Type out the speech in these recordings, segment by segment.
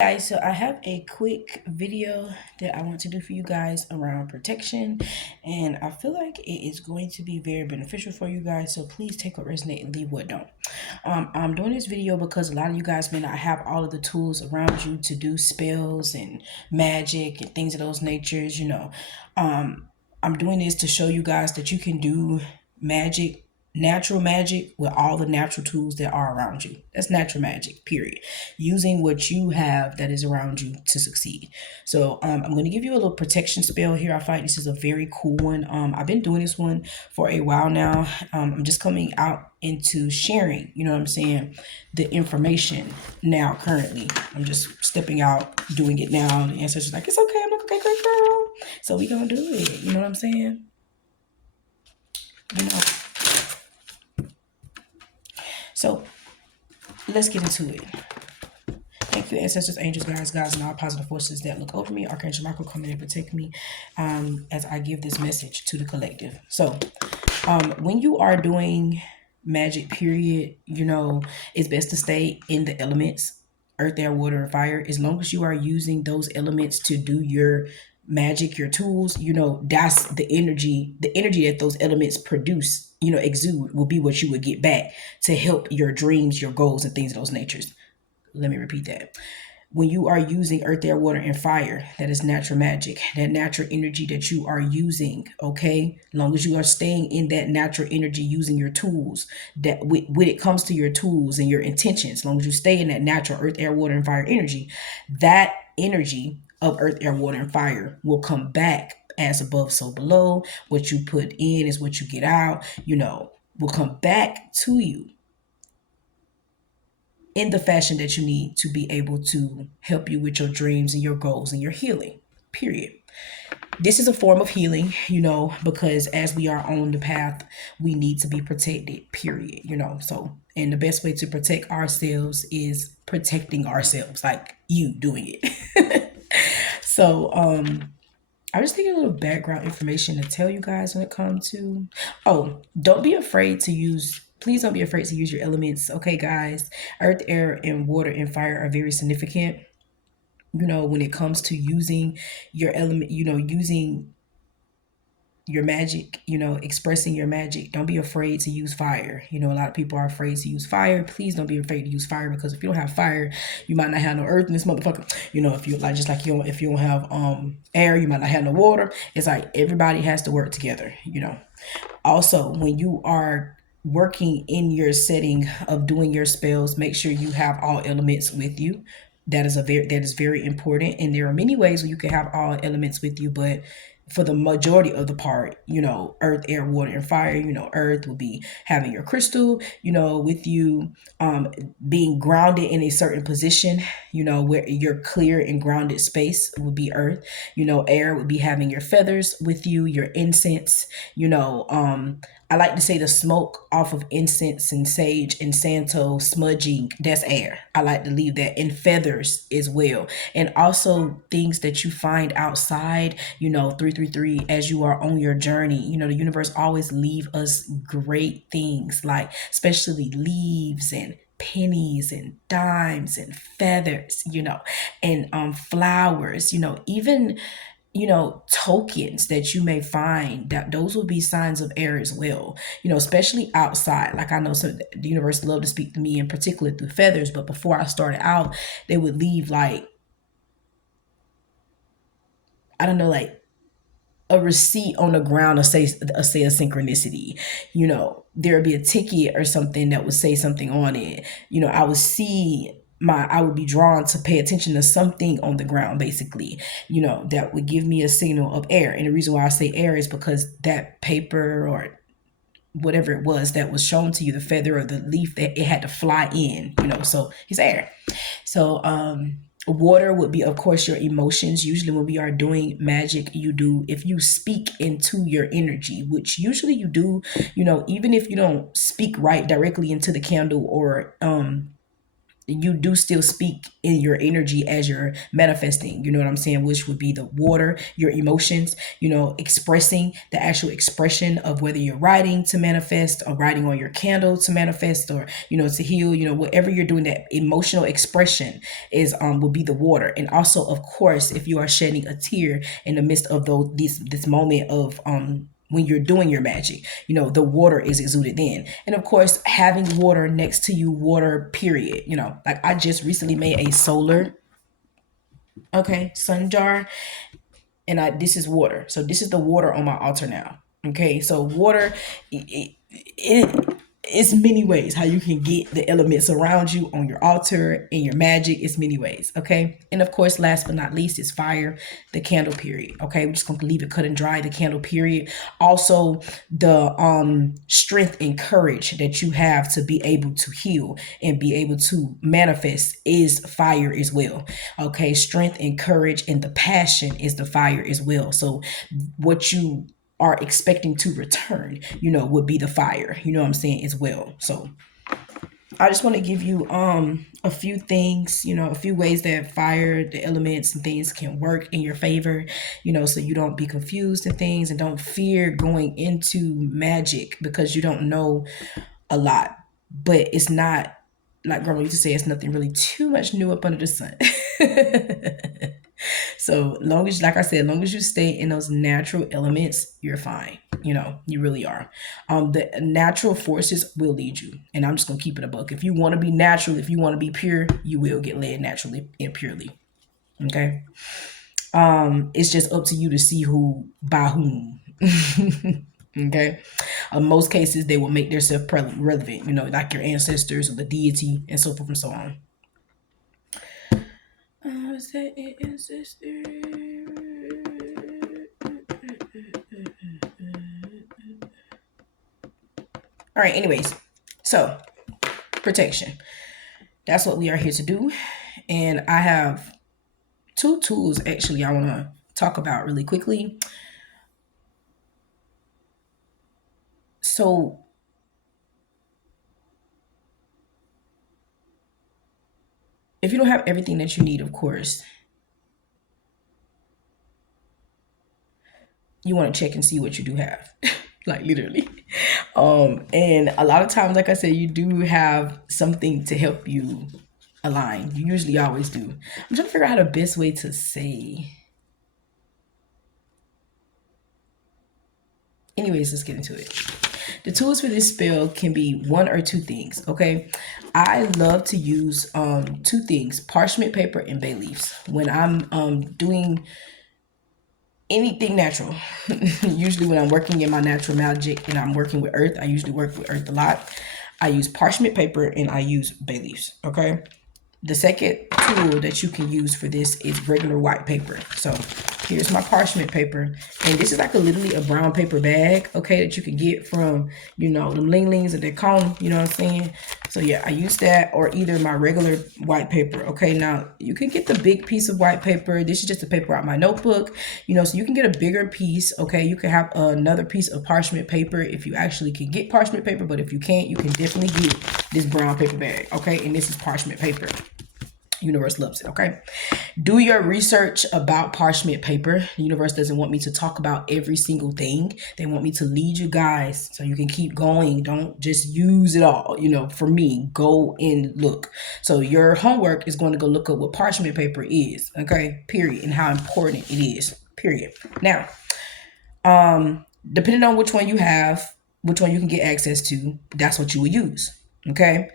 Guys, so I have a quick video that I want to do for you guys around protection, and I feel like it is going to be very beneficial for you guys, so please take what resonates and leave what don't. I'm doing this video because a lot of you guys may not have all of the tools around you to do spells and magic and things of those natures. I'm doing this to show you guys that you can do magic, natural magic, with all the natural tools that are around you. That's natural magic, period. Using what you have that is around you to succeed. So I'm going to give you a little protection spell here. I find this is a very cool one. I've been doing this one for a while now. I'm just coming out into sharing, you know what I'm saying, the information now currently. I'm just stepping out, doing it now. The ancestors like, it's okay. I'm like, okay, great girl. So we gonna do it. You know what I'm saying? You know. So let's get into it. Thank you, ancestors, angels, guides, and all positive forces that look over me. Archangel Michael, come in and protect me as I give this message to the collective. So when you are doing magic, period, it's best to stay in the elements, earth, air, water, and fire. As long as you are using those elements to do your magic, your tools, that's the energy that those elements produce, exude, will be what you would get back to help your dreams, your goals, and things of those natures. Let me repeat that. When you are using earth, air, water, and fire, that is natural magic, that natural energy that you are using, okay? As long as you are staying in that natural energy, using your tools, that when it comes to your tools and your intentions, as long as you stay in that natural earth, air, water, and fire energy, that energy of earth, air, water, and fire will come back as above, so below. What you put in is what you get out, will come back to you in the fashion that you need to be able to help you with your dreams and your goals and your healing, period. This is a form of healing, because as we are on the path, we need to be protected, period, So, and the best way to protect ourselves is protecting ourselves, like you doing it. So, I just think a little background information to tell you guys when it comes to, don't be afraid to use, please don't be afraid to use your elements. Okay, guys, earth, air, and water and fire are very significant, when it comes to using your element, using your magic, expressing your magic. Don't be afraid to use fire. A lot of people are afraid to use fire. Please don't be afraid to use fire, because if you don't have fire, you might not have no earth in this motherfucker. If you like, just like if you don't have air, you might not have no water. It's like everybody has to work together. Also, when you are working in your setting of doing your spells, make sure you have all elements with you. That is very important. And there are many ways where you can have all elements with you, but for the majority of the part, earth, air, water, and fire, earth will be having your crystal, with you, being grounded in a certain position, where your clear and grounded space would be earth, air would be having your feathers with you, your incense, I like to say the smoke off of incense and sage and santo smudging, that's air. I like to leave that in feathers as well. And also things that you find outside, 333, as you are on your journey. The universe always leave us great things, like especially leaves and pennies and dimes and feathers, and flowers, even tokens that you may find, that those will be signs of air as well, especially outside. Like I know the universe love to speak to me in particular through feathers, but before I started out, they would leave like, I don't know, like a receipt on the ground to say a synchronicity. There would be a ticket or something that would say something on it. I would be drawn to pay attention to something on the ground, basically, that would give me a signal of air. And the reason why I say air is because that paper or whatever it was that was shown to you, the feather or the leaf, that it had to fly in, so it's air. So, water would be, of course, your emotions. Usually when we are doing magic, if you speak into your energy, which usually you do, even if you don't speak right directly into the candle or you do still speak in your energy as you're manifesting, you know what I'm saying, which would be the water, your emotions, expressing the actual expression of whether you're writing to manifest or writing on your candle to manifest, or to heal, whatever you're doing, that emotional expression is will be the water. And also, of course, if you are shedding a tear in the midst of this moment of when you're doing your magic, the water is exuded then. And of course, having water next to you, water, period. Like I just recently made a solar, sun jar, and this is water. So this is the water on my altar now. Okay, so water, it's many ways how you can get the elements around you on your altar in your magic. It's many ways. Okay, and of course, last but not least is fire, the candle, period. Okay, we're just gonna leave it cut and dry, the candle, period. Also, the strength and courage that you have to be able to heal and be able to manifest is fire as well. Okay, strength and courage and the passion is the fire as well. So what you are expecting to return, would be the fire, what I'm saying, as well. So I just want to give you a few things, a few ways that fire, the elements and things can work in your favor, so you don't be confused in things and don't fear going into magic because you don't know a lot. But it's not, like Grandma used to say, it's nothing really too much new up under the sun. So long as, like I said, long as you stay in those natural elements, you're fine. You really are. The natural forces will lead you. And I'm just going to keep it a buck. If you want to be natural, if you want to be pure, you will get led naturally and purely. Okay. It's just up to you to see who by whom. Okay. In most cases, they will make themselves relevant, like your ancestors or the deity and so forth and so on. Is that an ancestor? All right, anyways, so protection. That's what we are here to do. And I have two tools actually I want to talk about really quickly. So if you don't have everything that you need, of course, you want to check and see what you do have. Like literally. And a lot of times, like I said, you do have something to help you align. You usually always do. I'm trying to figure out how the best way to say. Anyways, let's get into it. The tools for this spell can be one or two things, okay? I love to use two things, parchment paper and bay leaves. When I'm doing anything natural, usually when I'm working in my natural magic and I'm working with earth, I usually work with earth a lot. I use parchment paper and I use bay leaves, okay? The second tool that you can use for this is regular white paper. So here's my parchment paper. And this is like literally a brown paper bag, okay, that you can get from, them ling-lings and they call them, you know what I'm saying? So yeah, I use that or either my regular white paper, okay? Now, you can get the big piece of white paper. This is just a paper out my notebook, so you can get a bigger piece, okay? You can have another piece of parchment paper if you actually can get parchment paper, but if you can't, you can definitely get this brown paper bag, okay? And this is parchment paper. Universe loves it, okay? Do your research about parchment paper. The universe doesn't want me to talk about every single thing. They want me to lead you guys so you can keep going. Don't just use it all. For me, go and look. So your homework is going to go look up what parchment paper is, okay? Period. And how important it is, period. Now, depending on which one you have, which one you can get access to, that's what you will use, okay?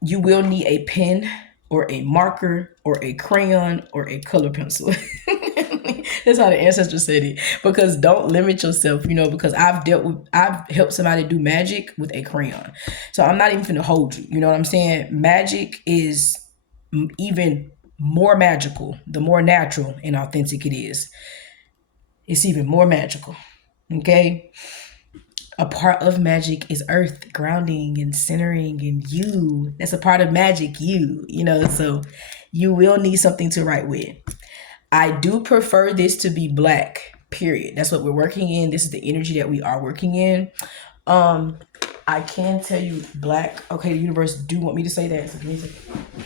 You will need a pen or a marker or a crayon or a color pencil. That's how the ancestors said it. Because don't limit yourself, because I've helped somebody do magic with a crayon. So I'm not even going to hold you. You know what I'm saying? Magic is even more magical. The more natural and authentic it is, it's even more magical. Okay? A part of magic is earth, grounding and centering and you. That's a part of magic, so you will need something to write with. I do prefer this to be black, period. That's what we're working in. This is the energy that we are working in. I can tell you black. Okay, the universe do want me to say that. So give me a second.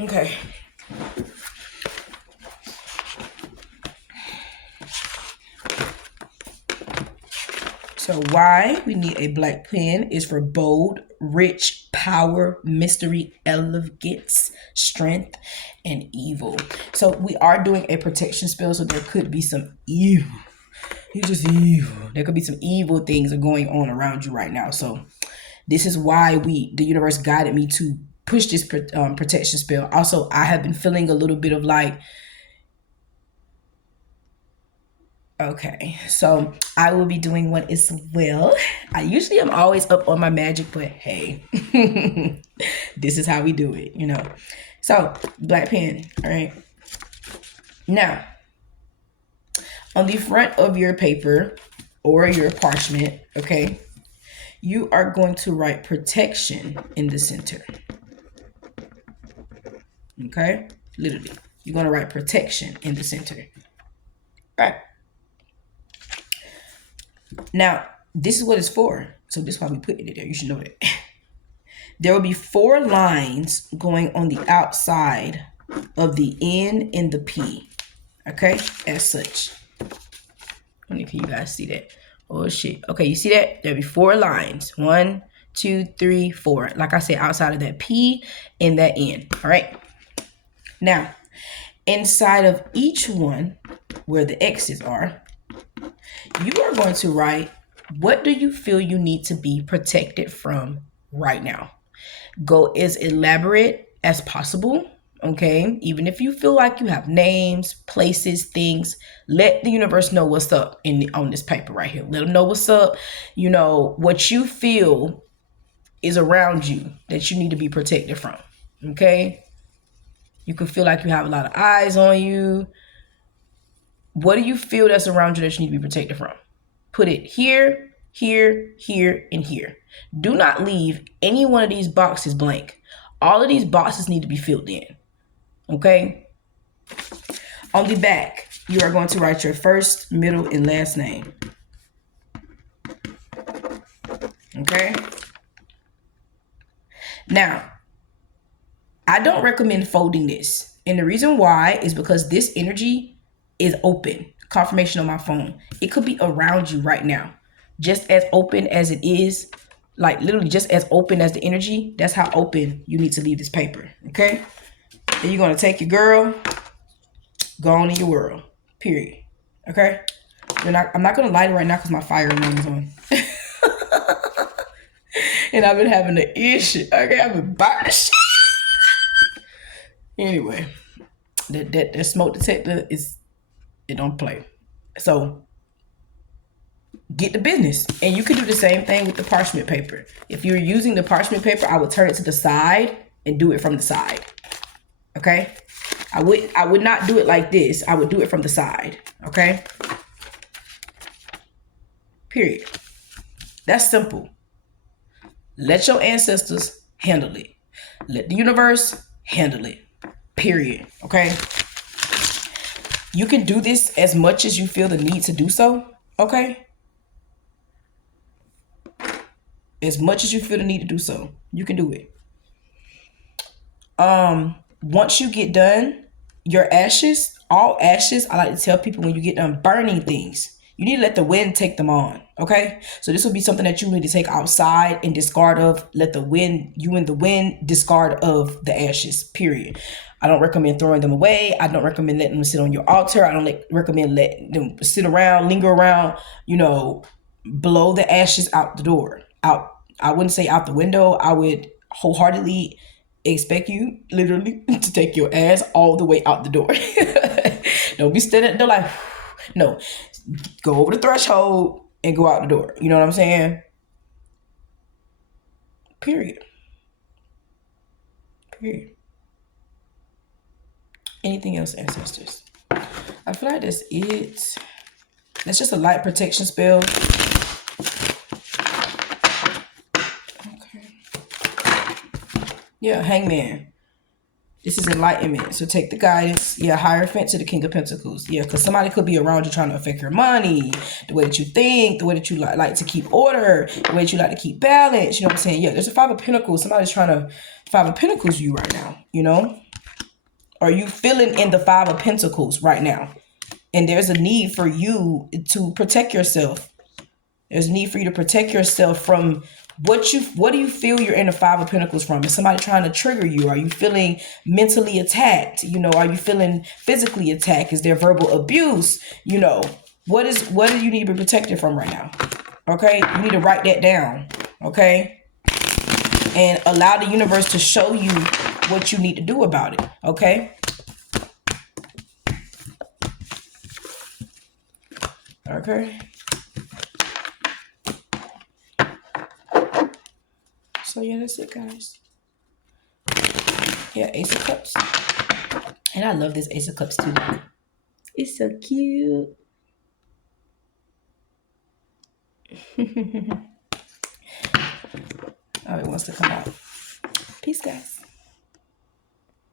Okay. So why we need a black pen is for bold, rich, power, mystery, elegance, strength, and evil. So we are doing a protection spell, so there could be some evil. You're just evil. There could be some evil things going on around you right now. So this is why the universe guided me to push this protection spell. Also, I have been feeling a little bit of like, okay, so I will be doing one as well. I usually am always up on my magic, but hey, this is how we do it, you know. So, black pen, all right. Now, on the front of your paper or your parchment, okay, you are going to write protection in the center. Okay, literally, you're going to write protection in the center. All right. Now, this is what it's for. So this is why we put it there. You should know that. There will be 4 lines going on the outside of the N and the P. Okay, as such. Can you guys see that? Oh shit. Okay, you see that? There'll be 4 lines. 1, 2, 3, 4. Like I said, outside of that P and that N. All right. Now, inside of each one, where the X's are, you are going to write, what do you feel you need to be protected from right now? Go as elaborate as possible, okay? Even if you feel like you have names, places, things, let the universe know what's up on this paper right here. Let them know what's up. You know, what you feel is around you that you need to be protected from, okay? You can feel like you have a lot of eyes on you. What do you feel that's around you that you need to be protected from? Put it here, here, here, and here. Do not leave any one of these boxes blank. All of these boxes need to be filled in. Okay? On the back, you are going to write your first, middle, and last name. Okay? Now, I don't recommend folding this. And the reason why is because this energy is open. Confirmation on my phone. It could be around you right now. Just as open as it is, like literally just as open as the energy, that's how open you need to leave this paper. Okay? Then you're going to take your girl, go on in your world. Period. Okay? I'm not going to light it right now because my fire alarm is on. And I've been having an issue. Okay? I've been burning shit. Anyway, that smoke detector it don't play. So get the business. And you can do the same thing with the parchment paper. If you're using the parchment paper, I would turn it to the side and do it from the side. Okay? I would not do it like this. I would do it from the side. Okay? Period. That's simple. Let your ancestors handle it. Let the universe handle it. Period. Okay? You can do this as much as you feel the need to do so. Okay? As much as you feel the need to do so, you can do it. Once you get done, your ashes, all ashes, I like to tell people when you get done burning things, you need to let the wind take them on. Okay? So this will be something that you need to take outside and discard of. Let the wind, you and the wind discard of the ashes. Period. I don't recommend throwing them away. I don't recommend letting them sit on your altar. I don't recommend letting them sit around, linger around, blow the ashes out the door. Out. I wouldn't say out the window. I would wholeheartedly expect you literally to take your ass all the way out the door. Don't be standing there like, no, go over the threshold and go out the door. You know what I'm saying? Period. Anything else, ancestors? I feel like that's it. That's just a light protection spell. Okay. Yeah, Hangman. This is enlightenment. So take the guidance. Yeah, Hierophant to the King of Pentacles. Yeah, because somebody could be around you trying to affect your money, the way that you think, the way that you like to keep order, the way that you like to keep balance. You know what I'm saying? Yeah, there's a Five of Pentacles. Somebody's trying to Five of Pentacles you right now, you know? Are you feeling in the Five of Pentacles right now? And there's a need for you to protect yourself. There's a need for you to protect yourself from what do you feel you're in the Five of Pentacles from? Is somebody trying to trigger you? Are you feeling mentally attacked? You know, are you feeling physically attacked? Is there verbal abuse? You know, what do you need to be protected from right now? Okay, you need to write that down. Okay, and allow the universe to show you what you need to do about it. Okay. Okay. So yeah, that's it, guys. Yeah, Ace of Cups. And I love this Ace of Cups too. It's so cute. Oh, it wants to come out. Peace, guys.